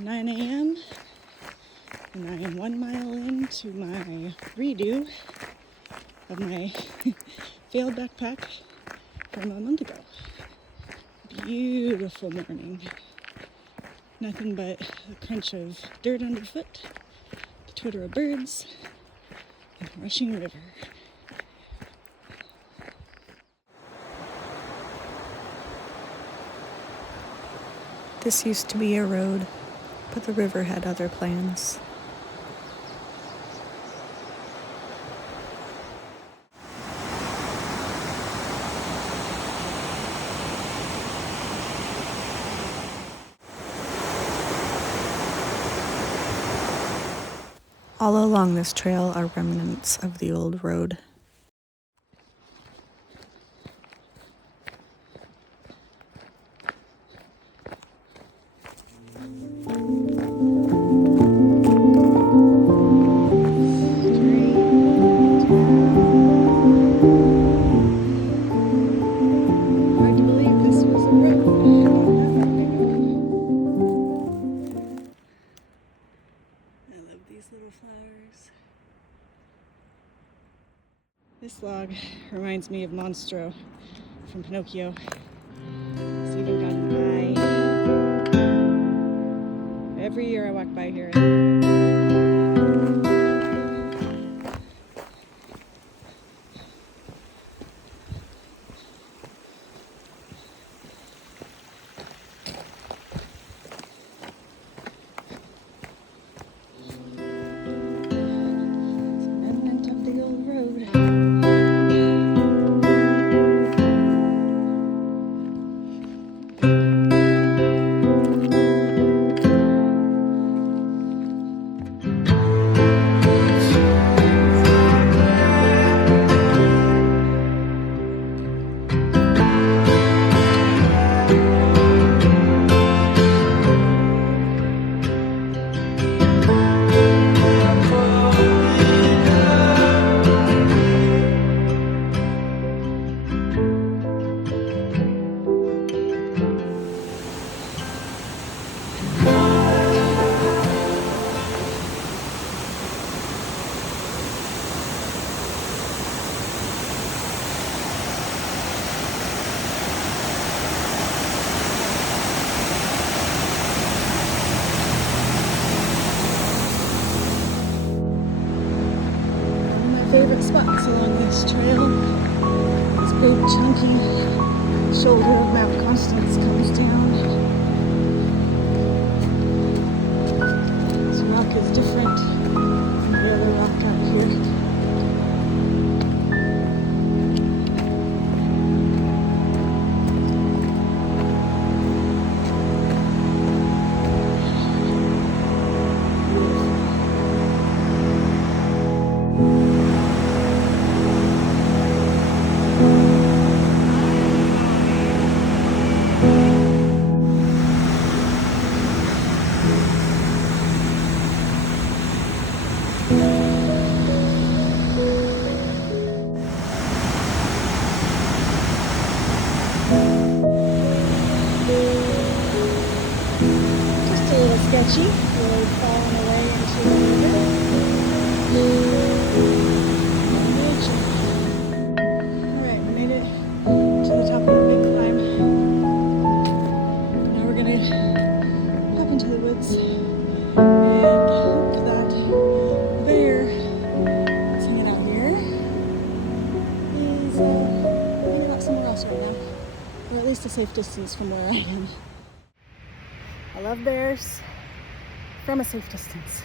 9 a.m. and I am 1 mile into my redo of my failed backpack from a month ago. Beautiful morning. Nothing but the crunch of dirt underfoot, the twitter of birds, and the rushing river. This used to be a road, but the river had other plans. All along this trail are remnants of the old road. This log reminds me of Monstro from Pinocchio. It's even got an eye. Every year I walk by here. It's a remnant of the old road. Favorite spots along this trail. This big chunky shoulder of Mount Constance comes down. This rock is different from the other rock out here. Sketchy, really falling away into the river. Alright, we made it to the top of the big climb. Now we're gonna hop into the woods and hope that the bear that's hanging out here is hanging out somewhere else right now. Or at least a safe distance from where I am. I love bears from a safe distance.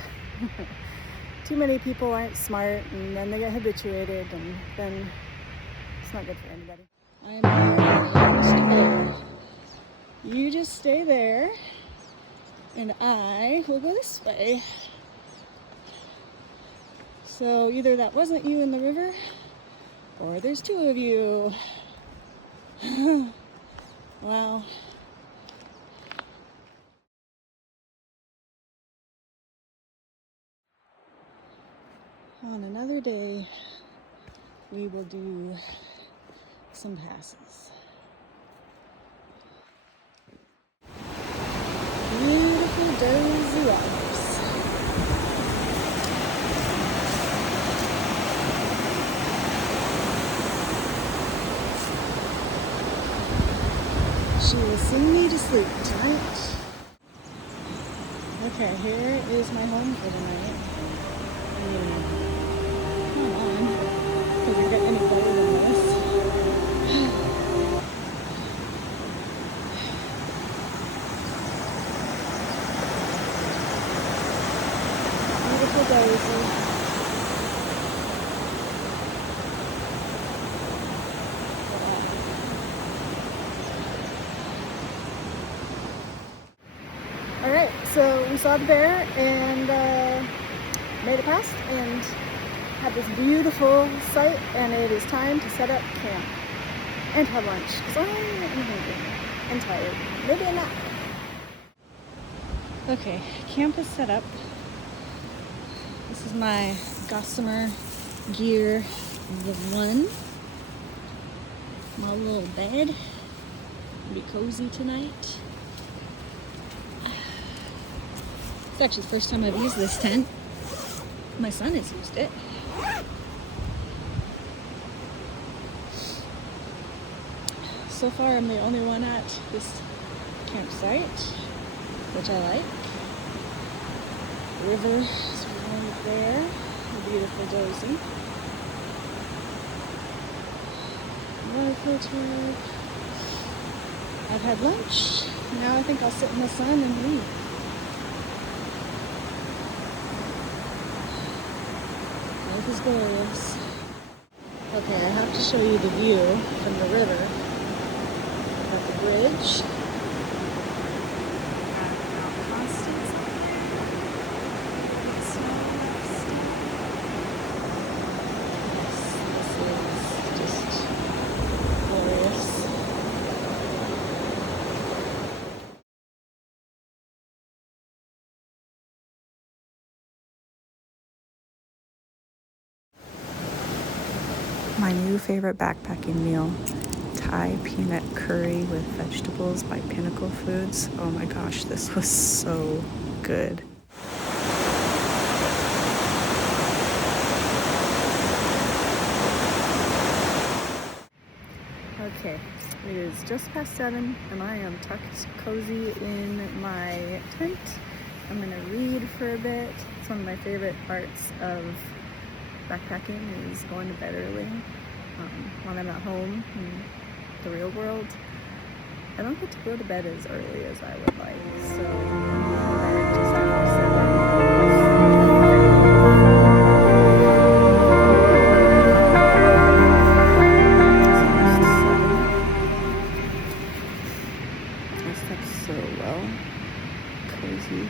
Too many people aren't smart, and then they get habituated, and then it's not good for anybody. I'm here, Mr. Bear. You just stay there, and I will go this way. So either that wasn't you in the river, or there's two of you. Wow. On another day, we will do some passes. Beautiful does dogs. She will sing me to sleep tonight. Okay, here is my home for the night. Come on. Does it get any better than this? Beautiful daisy. Alright, so we saw the bear and made it past and had this beautiful sight, and it is time to set up camp and have lunch because I am hungry and tired. Maybe a nap. Okay, camp is set up. This is my Gossamer gear #1. My little bed. Be cozy tonight. It's actually the first time I've used this tent. My son has used it. So far I'm the only one at this campsite, which I like. The river is right there, a beautiful dozy. Water filter. I've had lunch. Now I think I'll sit in the sun and read. Life is glorious. Okay, I have to show you the view from the river. At the bridge. My new favorite backpacking meal, Thai peanut curry with vegetables by Pinnacle Foods. Oh my gosh, this was so good. Okay, it is just past 7 and I am tucked cozy in my tent. I'm gonna read for a bit. It's one of my favorite parts of backpacking is going to bed early. When I'm at home in the real world, I don't get to go to bed as early as I would like, so just after 7. I slept so well, cozy.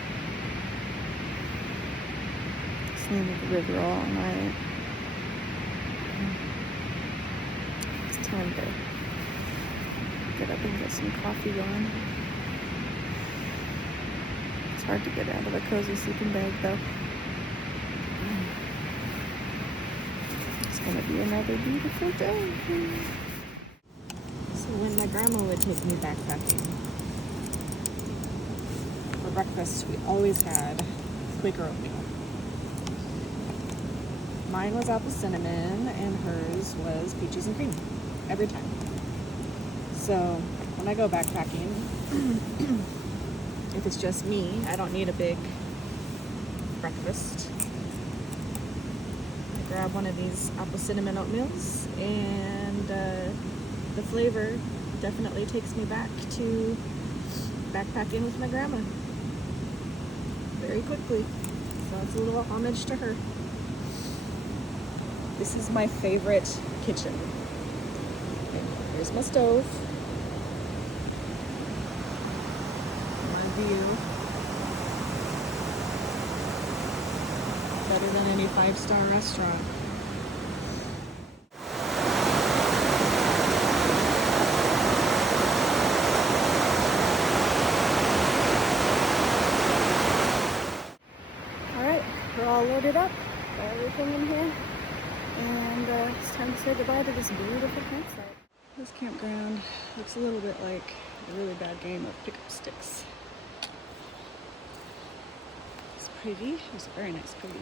Sitting at the river all night. It's time to get up and get some coffee going. It's hard to get out of the cozy sleeping bag though. It's gonna be another beautiful day. So when my grandma would take me backpacking, for breakfast we always had Quaker oatmeal. Mine was apple cinnamon and hers was peaches and cream, every time. So when I go backpacking, if it's just me, I don't need a big breakfast. I grab one of these apple cinnamon oatmeals, and the flavor definitely takes me back to backpacking with my grandma very quickly. So it's a little homage to her. This is my favorite kitchen. Okay, here's my stove. My view. Better than any 5-star restaurant. Alright, we're all loaded up. Got everything in here. And it's time to say goodbye to this beautiful campsite. This campground looks a little bit like a really bad game of pick up sticks. pretty. It's a very nice pretty.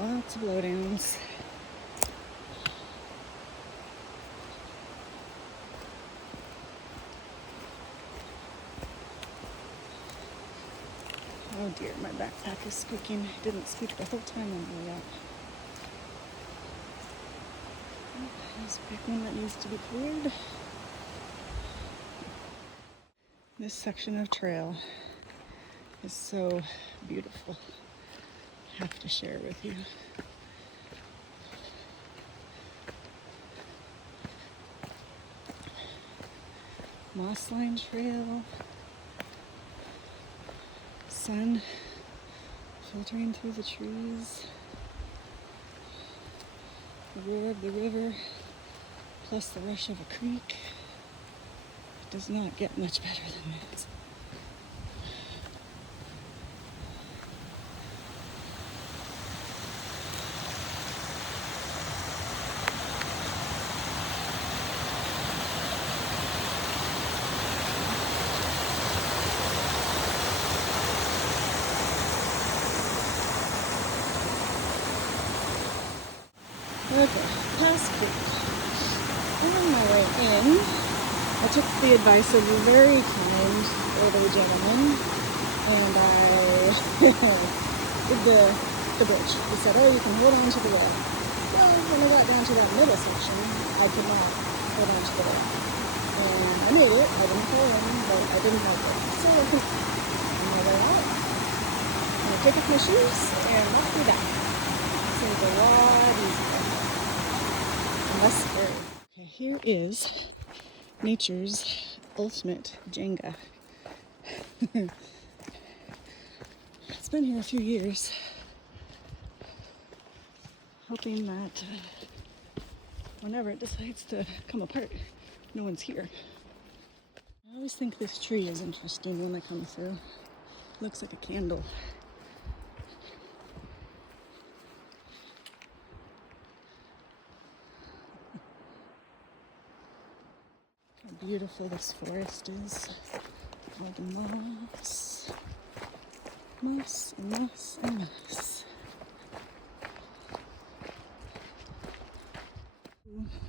Lots of lowdowns. Oh dear, my backpack is squeaking. It didn't squeak the whole time on the way out. Oh, there's a big one that needs to be cleared. This section of trail is so beautiful. I have to share with you. Moss line trail. Sun filtering through the trees. The roar of the river, plus the rush of a creek. It does not get much better than that. Okay, past creek. On my way in, I took the advice of a very kind elderly gentleman, and I did the bridge. He said, "Oh, you can hold on to the rail." Well, when I got down to that middle section, I could not hold on to the rail. And I made it. I didn't fall in, but I didn't like it. So on my way out, I'm going to take off my shoes and walk through that. Seems a lot easier. Less scary. Okay, here is nature's ultimate Jenga. It's been here a few years. Hoping that whenever it decides to come apart, no one's here. I always think this tree is interesting when I come through. Looks like a candle. How beautiful this forest is. All the moss. Moss and moss and moss.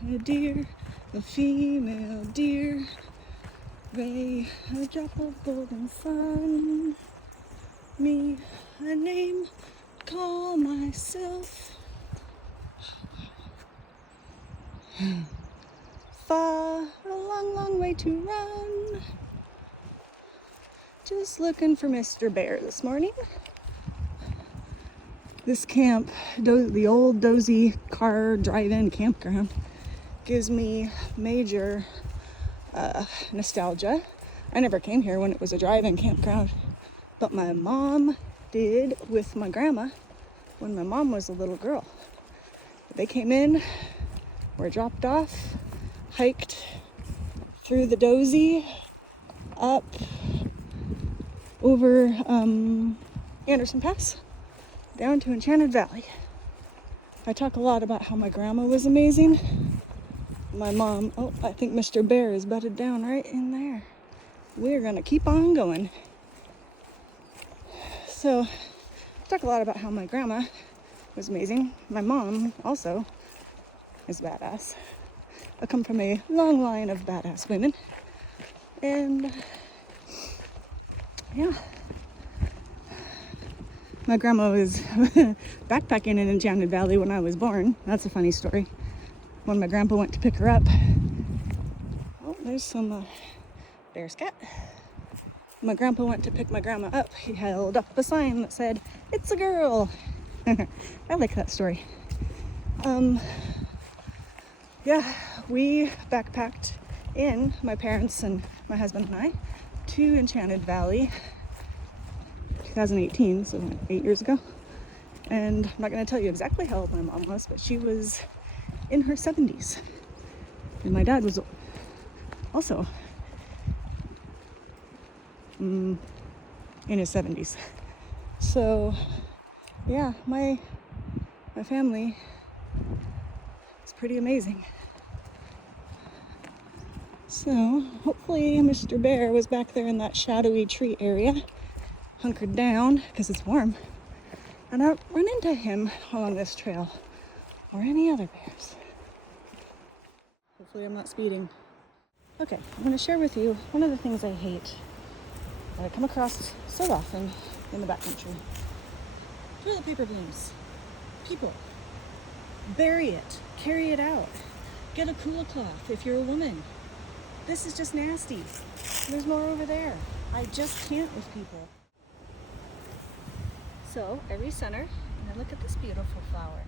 A deer, a female deer, ray, a drop of golden sun. Me, a name, call myself. Far, a long, long way to run. Just looking for Mr. Bear this morning. This camp, the old Dozy car drive-in campground, gives me major nostalgia. I never came here when it was a drive-in campground, but my mom did with my grandma when my mom was a little girl. They came in, were dropped off, hiked through the Dozy, up over Anderson Pass, down to Enchanted Valley. I talk a lot about how my grandma was amazing. My mom, oh, I think Mr. Bear is bedded down right in there. We're gonna keep on going. So, I talk a lot about how my grandma was amazing. My mom also is badass. I come from a long line of badass women. And yeah, my grandma was backpacking in Enchanted Valley when I was born. That's a funny story. When my grandpa went to pick her up, oh, there's some bear scat. When my grandpa went to pick my grandma up, he held up a sign that said, "It's a girl." I like that story. Yeah, we backpacked in, my parents and my husband and I, to Enchanted Valley 2018, so 8 years ago. And I'm not going to tell you exactly how old my mom was, but she was in her 70s. And my dad was also in his 70s. So, yeah, my family is pretty amazing. So, hopefully Mr. Bear was back there in that shadowy tree area. hunkered down because it's warm, and I don't run into him along this trail or any other bears. Hopefully I'm not speeding. Okay, I'm going to share with you one of the things I hate that I come across so often in the backcountry. Toilet paper blooms. People, bury it, carry it out. Get a cloth if you're a woman. This is just nasty. There's more over there. I just can't with people. So every center, and then look at this beautiful flower.